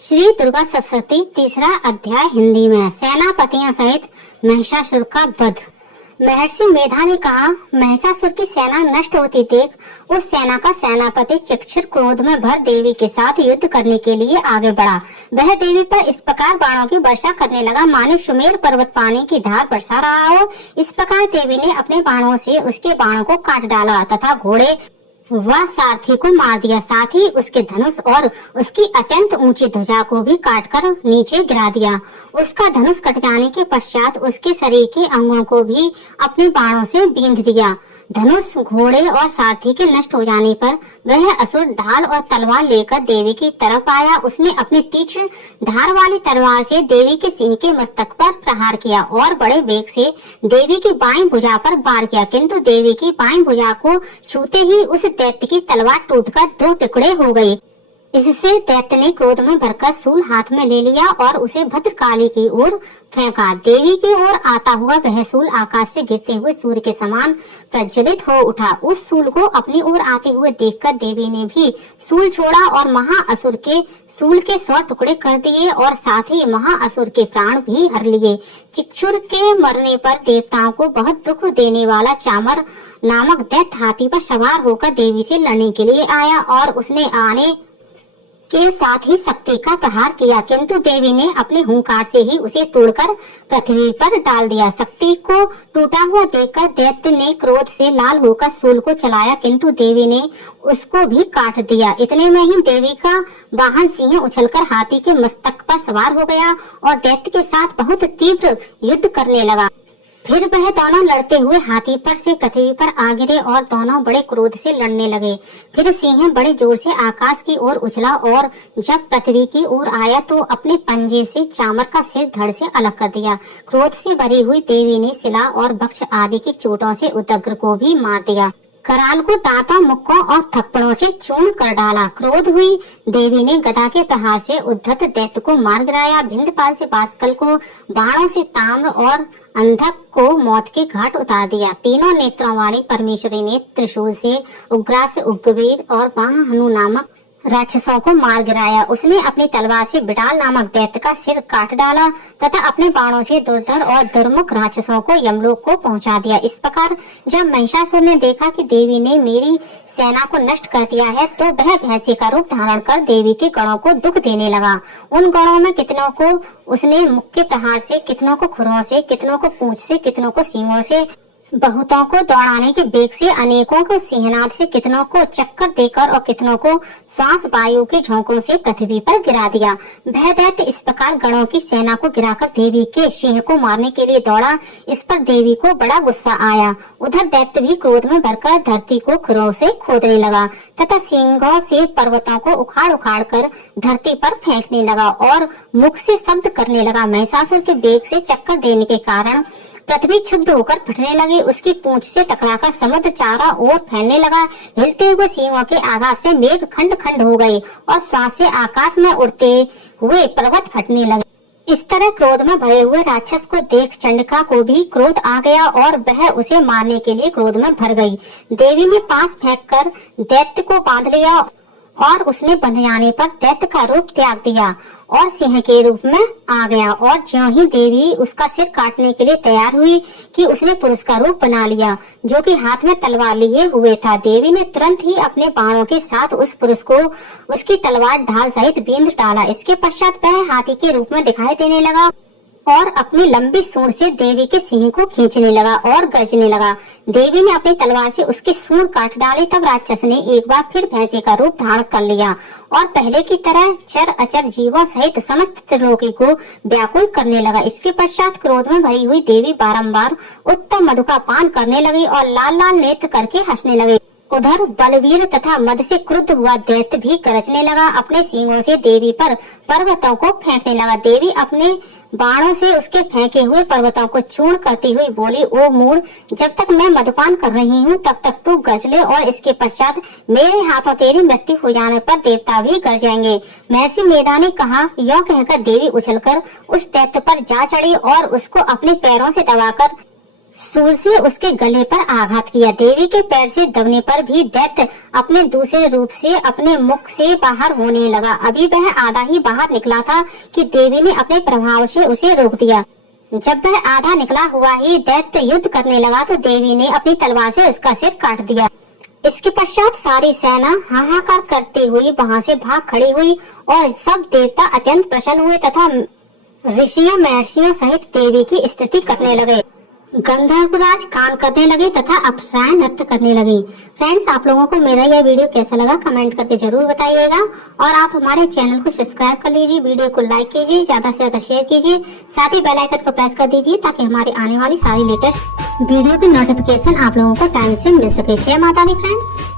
श्री दुर्गा सप्तशती तीसरा अध्याय हिंदी में। सेनापतियों सहित महिषासुर का वध। महर्षि मेधा ने कहा, महिषासुर की सेना नष्ट होती देख उस सेना का सेनापति चिक्षुर क्रोध में भर देवी के साथ युद्ध करने के लिए आगे बढ़ा। वह देवी पर इस प्रकार बाणों की वर्षा करने लगा मानो सुमेर पर्वत पानी की धार बरसा रहा हो। इस प्रकार देवी ने अपने बाणों से उसके बाणों को काट डाला तथा घोड़े व सारथी को मार दिया। साथ ही उसके धनुष और उसकी अत्यंत ऊंची ध्वजा को भी काटकर नीचे गिरा दिया। उसका धनुष कट जाने के पश्चात उसके शरीर के अंगों को भी अपने बाणों से बींध दिया। धनुष, घोड़े और सारथी के नष्ट हो जाने पर वह असुर ढाल और तलवार लेकर देवी की तरफ आया। उसने अपनी तीक्ष्ण धार वाली तलवार से देवी के सिंह के मस्तक पर प्रहार किया और बड़े वेग से देवी की बाईं भुजा पर वार किया, किंतु देवी की बाईं भुजा को छूते ही उस दैत्य की तलवार टूटकर दो टुकड़े हो गई। इससे दैत्य ने क्रोध में भरकर शूल हाथ में ले लिया और उसे भद्रकाली की ओर फेंका। देवी की ओर आता हुआ वह शूल आकाश से गिरते हुए सूर्य के समान प्रज्वलित हो उठा। उस शूल को अपनी ओर आते हुए देखकर देवी ने भी शूल छोड़ा और महाअसुर के शूल के 100 टुकड़े कर दिए और साथ ही महाअसुर के प्राण भी हर लिए। चिक्षुर के मरने पर देवताओं को बहुत दुख देने वाला चामर नामक दैत्य हाथी पर सवार होकर देवी से लड़ने के लिए आया और उसने आने के साथ ही शक्ति का प्रहार किया, किंतु देवी ने अपने हुंकार से ही उसे तोड़कर पृथ्वी पर डाल दिया। शक्ति को टूटा हुआ देखकर दैत्य ने क्रोध से लाल होकर शूल को चलाया, किंतु देवी ने उसको भी काट दिया। इतने में ही देवी का वाहन सिंह उछलकर हाथी के मस्तक पर सवार हो गया और दैत्य के साथ बहुत तीव्र युद्ध करने लगा। फिर वह दोनों लड़ते हुए हाथी पर से पृथ्वी पर आ गिरे और दोनों बड़े क्रोध से लड़ने लगे। फिर सिंह बड़े जोर से आकाश की ओर उछला और जब पृथ्वी की ओर आया तो अपने पंजे से चामर का सिर धड़ से अलग कर दिया। क्रोध से भरी हुई देवी ने शिला और वृक्ष आदि की चोटों से उदग्र को भी मार दिया। कराल को दांतों, मुक्कों और थप्पड़ों से चूर्ण कर डाला। क्रोध हुई देवी ने गदा के प्रहार से उद्धत दैत्य को मार गिराया। भिंदपाल से बाष्कल को बाणों से ताम्र और अंधक को मौत के घाट उतार दिया। तीनों नेत्रों वाली परमेश्वरी ने त्रिशूल से उग्रास, उग्रवीर और वाहनु नामक राक्षसों को मार गिराया। उसने अपनी तलवार से बिडाल नामक दैत्य का सिर काट डाला तथा अपने बाणों से दुर्धर और दुर्मुख राक्षसों को यमलोक को पहुंचा दिया। इस प्रकार जब महिषासुर ने देखा कि देवी ने मेरी सेना को नष्ट कर दिया है तो वह भैंसे का रूप धारण कर देवी के गणों को दुख देने लगा। उन गणों में कितनों को उसने मुक्के के प्रहार से, कितनों को खुरों से, कितनों को पूंछ से, कितनों को सींगों से, बहुतों को दौड़ाने के बेग से, अनेकों को सिंहनाद से, कितनों को चक्कर देकर और कितनों को श्वास वायु के झोंकों से पृथ्वी पर गिरा दिया। वह दैत्य इस प्रकार गणों की सेना को गिराकर देवी के सिंह को मारने के लिए दौड़ा। इस पर देवी को बड़ा गुस्सा आया। उधर दैत्य भी क्रोध में भरकर धरती को खुरों से खोदने लगा तथा सींगों से पर्वतों को उखाड़ उखाड़ कर धरती पर फेंकने लगा और मुख से शब्द करने लगा। महिषासुर के बेग से चक्कर देने के कारण पृथ्वी क्षुब्ध होकर फटने लगी। उसकी पूंछ से टकराकर समुद्र चारों ओर फैलने लगा। हिलते हुए सींगों के आघात से मेघ खंड खंड हो गए और श्वास से आकाश में उड़ते हुए पर्वत फटने लगे। इस तरह क्रोध में भरे हुए राक्षस को देख चंडिका को भी क्रोध आ गया और वह उसे मारने के लिए क्रोध में भर गई। देवी ने पास फेंककर दैत्य को बांध लिया और उसने बंध जाने पर दैत्य का रूप त्याग दिया और सिंह के रूप में आ गया। और ज्यों ही देवी उसका सिर काटने के लिए तैयार हुई कि उसने पुरुष का रूप बना लिया जो कि हाथ में तलवार लिए हुए था। देवी ने तुरंत ही अपने बाणों के साथ उस पुरुष को उसकी तलवार ढाल सहित बींध डाला। इसके पश्चात वह हाथी के रूप में दिखाई देने लगा और अपनी लंबी सूंड से देवी के सिंह को खींचने लगा और गरजने लगा। देवी ने अपनी तलवार से उसके सूंड काट डाले। तब राक्षस ने एक बार फिर भैंसे का रूप धारण कर लिया और पहले की तरह चर अचर जीवों सहित समस्त त्रिलोकी को व्याकुल करने लगा। इसके पश्चात क्रोध में भरी हुई देवी बारंबार उत्तम मधु का पान करने लगी और लाल लाल नेत्र करके हंसने लगी। उधर बलवीर तथा मद से क्रुद्ध हुआ दैत्य भी गरजने लगा। अपने सींगों से देवी पर पर्वतों को फेंकने लगा। देवी अपने बाणों से उसके फेंके हुए पर्वतों को चूर्ण करती हुई बोली, ओ मूढ़, जब तक मैं मधुपान कर रही हूँ तब तक तू गरज ले और इसके पश्चात मेरे हाथों तेरी मृत्यु हो जाने पर देवता भी गरजेंगे। महर्षि मेधा ने कहा। यह कहकर देवी उछलकर उस दैत्य पर जा चढ़ी और उसको अपने पैरों से दबाकर सूल से उसके गले पर आघात किया। देवी के पैर से दबने पर भी दैत्य अपने दूसरे रूप से अपने मुख से बाहर होने लगा। अभी वह आधा ही बाहर निकला था कि देवी ने अपने प्रभाव से उसे रोक दिया। जब वह आधा निकला हुआ ही दैत्य युद्ध करने लगा तो देवी ने अपनी तलवार से उसका सिर काट दिया। इसके पश्चात सारी सेना हाहाकार करती हुई वहां से भाग खड़ी हुई और सब देवता अत्यंत प्रसन्न हुए तथा ऋषियों महर्षियों सहित देवी की स्तुति करने लगे। गंधर्वराज गान करने लगे तथा अप्सराएं नृत्य करने लगी। फ्रेंड्स, आप लोगों को मेरा यह वीडियो कैसा लगा कमेंट करके जरूर बताइएगा और आप हमारे चैनल को सब्सक्राइब कर लीजिए, वीडियो को लाइक कीजिए, ज्यादा से ज्यादा शेयर कीजिए, साथ ही बेल आइकन को प्रेस कर दीजिए ताकि हमारी आने वाली सारी लेटेस्ट वीडियो की नोटिफिकेशन आप लोगों को टाइम से मिल सके। जय माता दी फ्रेंड्स।